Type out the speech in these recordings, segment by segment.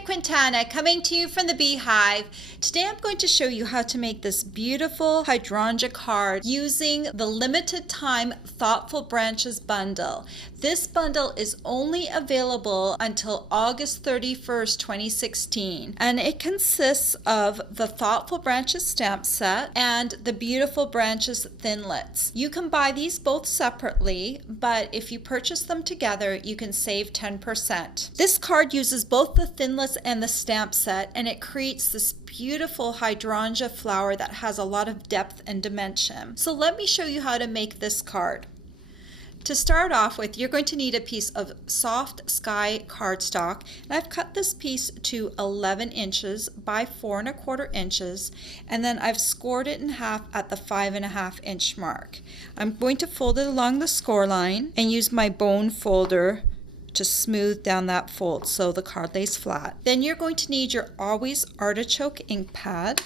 Brenda Quintana coming to you from the Beehive. Today I'm going to show you how to make this beautiful hydrangea card using the limited time Thoughtful Branches bundle. This bundle is only available until August 31st, 2016, and it consists of the Thoughtful Branches stamp set and the Beautiful Branches thinlits. You can buy these both separately, but if you purchase them together, you can save 10%. This card uses both the thinlits and the stamp set, and it creates this beautiful hydrangea flower that has a lot of depth and dimension. So let me show you how to make this card. To start off with, you're going to need a piece of soft sky cardstock, and I've cut this piece to 11 inches by 4¼ inches, and then I've scored it in half at the 5½ inch mark. I'm going to fold it along the score line and use my bone folder to smooth down that fold so the card lays flat. Then you're going to need your Always Artichoke ink pad.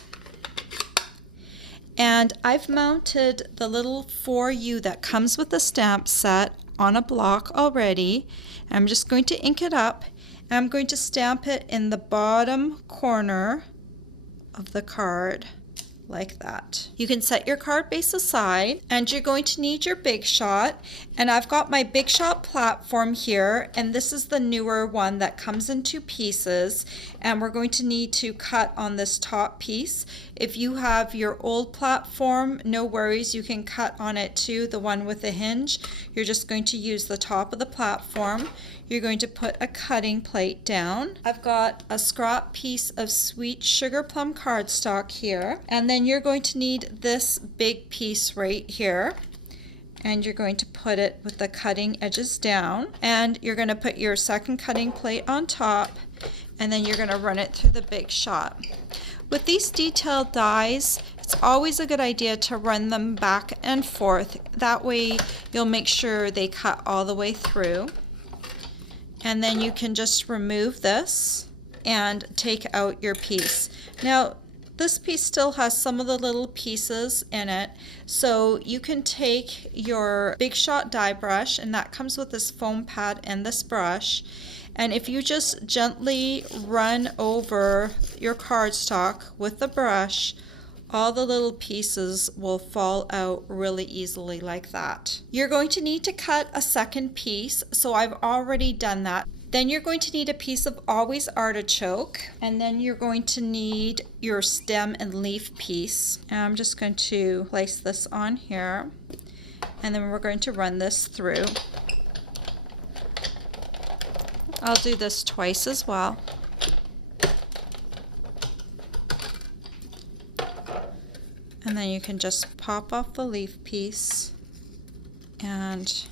And I've mounted the little 4U that comes with the stamp set on a block already. I'm just going to ink it up, and I'm going to stamp it in the bottom corner of the card like that. You can set your card base aside, and you're going to need your Big Shot, and I've got my Big Shot platform here, and this is the newer one that comes in 2 pieces, and we're going to need to cut on this top piece. If you have your old platform, no worries, you can cut on it too, the one with the hinge. You're just going to use the top of the platform. You're going to put a cutting plate down. I've got a scrap piece of sweet sugar plum cardstock here, and then you're going to need this big piece right here, and you're going to put it with the cutting edges down, and you're going to put your second cutting plate on top, and then you're going to run it through the Big Shot. With these detailed dies, it's always a good idea to run them back and forth. That way you'll make sure they cut all the way through. And then you can just remove this and take out your piece. Now, this piece still has some of the little pieces in it, so you can take your Big Shot die brush, and that comes with this foam pad and this brush, and if you just gently run over your cardstock with the brush, all the little pieces will fall out really easily like that. You're going to need to cut a second piece, so I've already done that. Then you're going to need a piece of Always Artichoke, and then you're going to need your stem and leaf piece. And I'm just going to place this on here, and then we're going to run this through. I'll do this twice as well. And then you can just pop off the leaf piece, and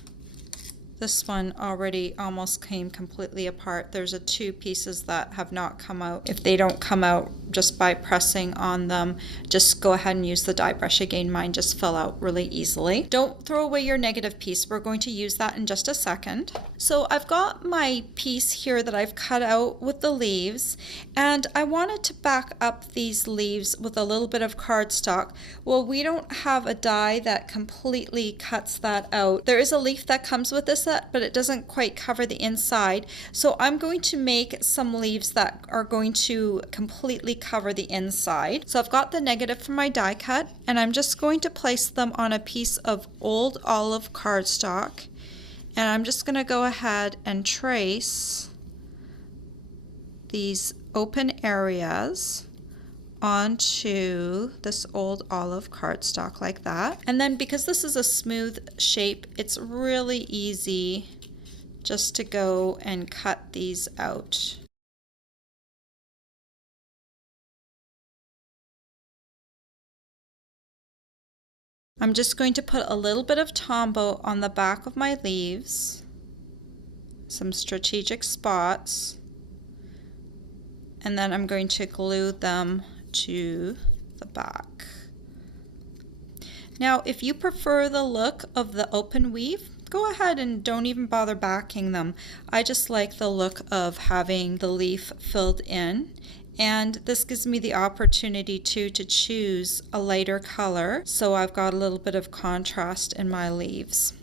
this one already almost came completely apart. There's 2 pieces that have not come out. If they don't come out just by pressing on them, just go ahead and use the die brush again. Mine just fell out really easily. Don't throw away your negative piece. We're going to use that in just a second. So I've got my piece here that I've cut out with the leaves, and I wanted to back up these leaves with a little bit of cardstock. Well, we don't have a die that completely cuts that out. There is a leaf that comes with this, but it doesn't quite cover the inside. So I'm going to make some leaves that are going to completely cover the inside. So I've got the negative for my die cut, and I'm just going to place them on a piece of old olive cardstock, and I'm just going to go ahead and trace these open areas onto this old olive cardstock like that. And then because this is a smooth shape, it's really easy just to go and cut these out. I'm just going to put a little bit of Tombow on the back of my leaves, some strategic spots, and then I'm going to glue them to the back. Now, if you prefer the look of the open weave, go ahead and don't even bother backing them. I just like the look of having the leaf filled in, and this gives me the opportunity to choose a lighter color, so I've got a little bit of contrast in my leaves.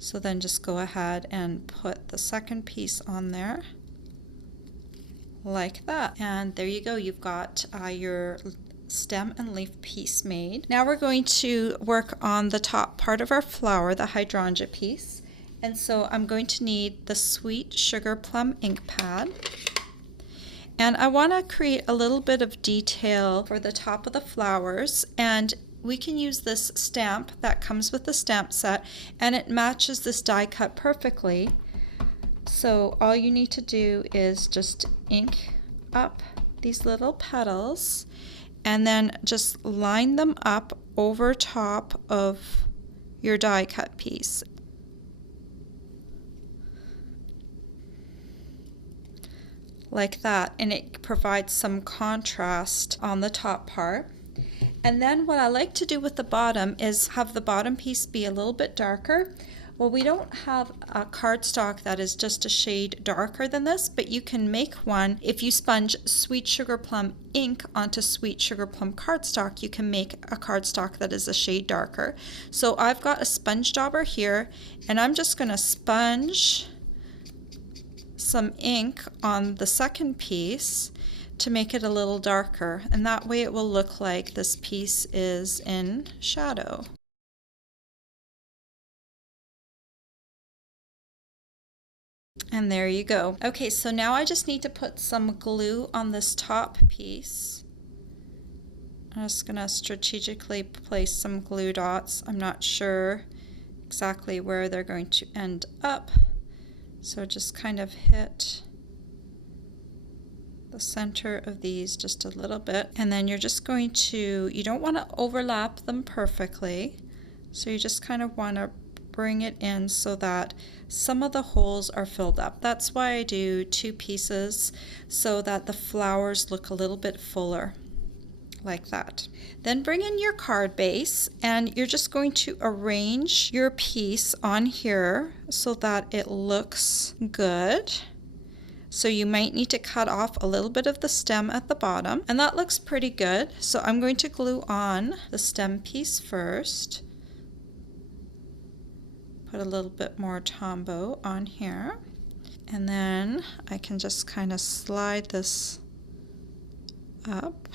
So then just go ahead and put the second piece on there like that. And there you go, you've got your stem and leaf piece made. Now we're going to work on the top part of our flower, the hydrangea piece. And so I'm going to need the Sweet Sugar Plum ink pad. And I want to create a little bit of detail for the top of the flowers, and we can use this stamp that comes with the stamp set, and it matches this die cut perfectly. So all you need to do is just ink up these little petals and then just line them up over top of your die cut piece. Like that, and it provides some contrast on the top part. And then what I like to do with the bottom is have the bottom piece be a little bit darker. Well, we don't have a cardstock that is just a shade darker than this, but you can make one. If you sponge Sweet Sugar Plum ink onto Sweet Sugar Plum cardstock, you can make a cardstock that is a shade darker. So I've got a sponge dauber here, and I'm just going to sponge some ink on the second piece to make it a little darker, and that way it will look like this piece is in shadow. And there you go. Okay, so now I just need to put some glue on this top piece. I'm just gonna strategically place some glue dots. I'm not sure exactly where they're going to end up, so just kind of hit the center of these just a little bit, and then you're just going to, you don't want to overlap them perfectly, so you just kind of want to bring it in so that some of the holes are filled up. That's why I do two pieces, so that the flowers look a little bit fuller, like that. Then bring in your card base, and you're just going to arrange your piece on here so that it looks good. So you might need to cut off a little bit of the stem at the bottom, and that looks pretty good. So I'm going to glue on the stem piece first. Put a little bit more Tombow on here, and then I can just kind of slide this up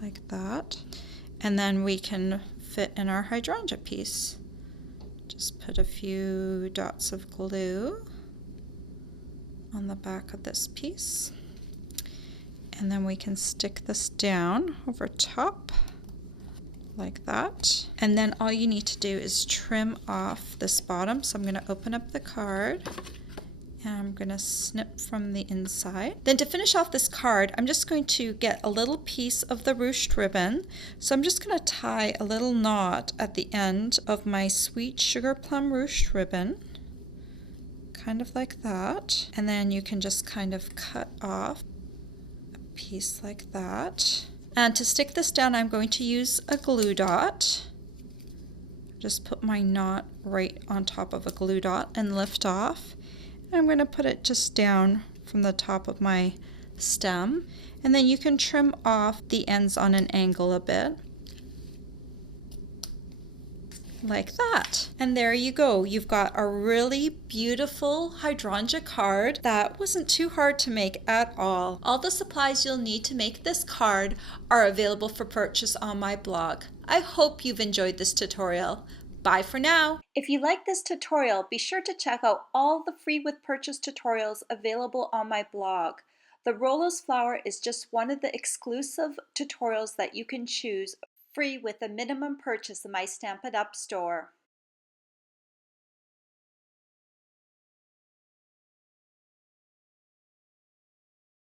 like that, and then we can fit in our hydrangea piece. Just put a few dots of glue on the back of this piece, and then we can stick this down over top like that. And then all you need to do is trim off this bottom. So I'm going to open up the card, and I'm going to snip from the inside. Then to finish off this card, I'm just going to get a little piece of the ruched ribbon. So I'm just going to tie a little knot at the end of my Sweet Sugar Plum ruched ribbon, kind of like that. And then you can just kind of cut off a piece like that. And to stick this down, I'm going to use a glue dot. Just put my knot right on top of a glue dot and lift off. I'm going to put it just down from the top of my stem, and then you can trim off the ends on an angle a bit, like that. And there you go. You've got a really beautiful hydrangea card that wasn't too hard to make at all. All the supplies you'll need to make this card are available for purchase on my blog. I hope you've enjoyed this tutorial. Bye for now. If you like this tutorial, be sure to check out all the free with purchase tutorials available on my blog. The Rolo's flower is just one of the exclusive tutorials that you can choose free with a minimum purchase in my Stamp It Up store.